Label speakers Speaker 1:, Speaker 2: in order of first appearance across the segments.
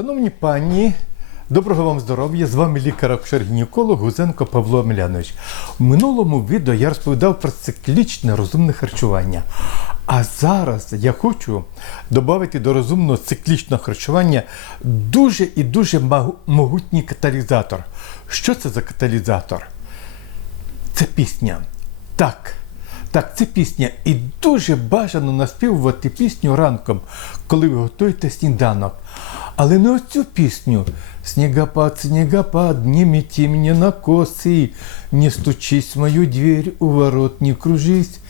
Speaker 1: Шановні пані, доброго вам здоров'я! З вами лікар-акушер-гінеколог Гузенко Павло Омелянович. У минулому відео я розповідав про циклічне розумне харчування. А зараз я хочу додати до розумного циклічного харчування дуже і дуже могутній каталізатор. Що це за каталізатор? Це пісня. Так. Так, це пісня. І дуже бажано наспівувати пісню ранком, коли ви готуєте сніданок. Але не оцю пісню. Снегопад, снегопад, не мети мне на косы, не стучись в мою дверь, у ворот не кружись.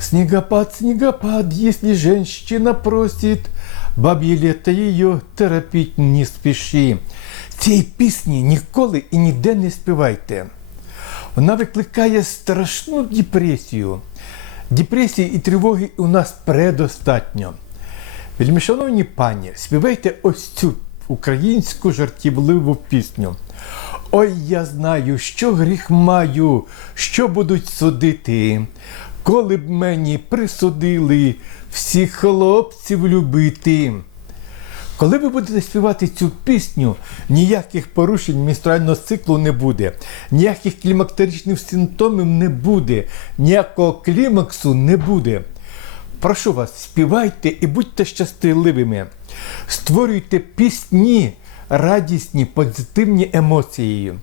Speaker 1: Снегопад, снегопад, если женщина просит, бабье лето ее торопить не спеши. Цієї пісні ніколи і ніде не співайте. Вона викликає страшну депресію. Депресії і тривоги у нас предостатньо. Вельмишановні пані, співайте ось цю українську жартівливу пісню. Ой, я знаю, що гріх маю, що будуть судити, коли б мені присудили всіх хлопців любити. Коли ви будете співати цю пісню, ніяких порушень менструального циклу не буде, ніяких клімактеричних симптомів не буде, ніякого клімаксу не буде. Прошу вас, співайте і будьте щасливими. Створюйте пісні, радісні, позитивні емоції.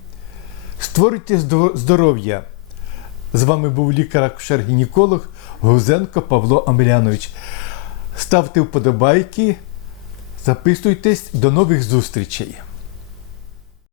Speaker 1: Створюйте здоров'я. З вами був лікар-акушер-гінеколог Гузенко Павло Амелянович. Ставте вподобайки, записуйтесь до нових зустрічей.